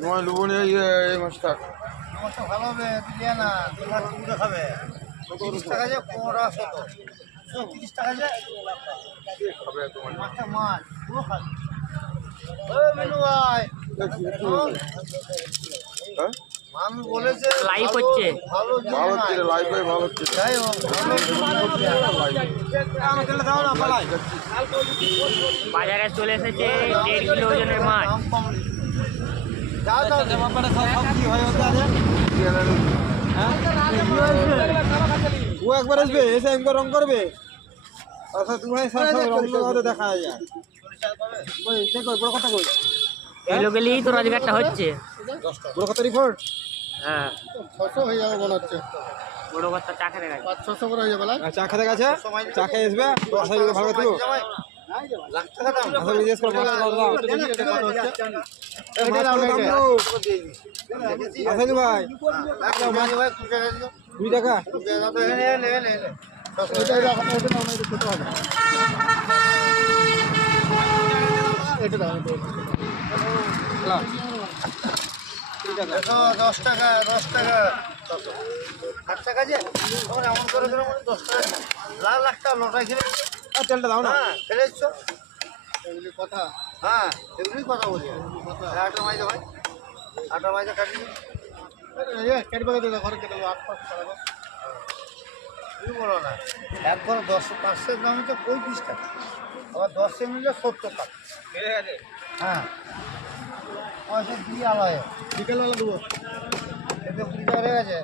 তোমার লুবনে এই মাছটা ভালো হবে না 2 লাখ পুরো খাবে 30 টাকা যে 15 30 টাকা যে খাবে তোমার মাছটা মাছ পুরো খাবে ও মিনু ভাই হ্যাঁ আমি বলেছে লাইভ হচ্ছে ভালো হচ্ছে লাইভ ভালো হচ্ছে যাই হোক বাজারে চলে এসেছে 1.5 কিলো ওজনের মাছ। ও একবার আসবে এসে একবার রং করবে আচ্ছা তুমি রং দেখা যায় দেখো বড় কথা কই এগুলো গেলেই তো রোজগারটা হচ্ছে। বড় কথা রিপোর্ট হ্যাঁ 600 হয়ে যাবে মনে হচ্ছে বড় কথা চা খেতে গেছে 500 করে হয়ে যাবে না চা খেতে গেছে চা খেয়ে আসবে আশা করি ভালো তুলো লাখ টাকা দাম আশা করি জিজ্ঞেস করো মাছ দাও এটা কত হচ্ছে মাছ দাম আশা করি ভাই মাছ ভাই 2 টাকা দিও 2 টাকা এটা দাও ঠিক আছে 10 টাকা 8 টাকা যে তখন এমন করে 10 টাকা লাখ টাকা লটাই খেলে তেলটা দাও না খেলেছো এগুলি কথা হ্যাঁ এগুলি কথা বলি আটা মাইজা ভাই আটা মাইজা কাটি কেটে বাগে দাও ঘরে কেটে 8-5 টাকা তুমি বলো না একবার 10 দাম তো 35 টাকা আবার 10 মিলে 70 টাকা হ্যাঁ পয়সা দিয়ে আলায় বিকেলবেলা দেবো এতে 20 টাকা হয়ে গেছে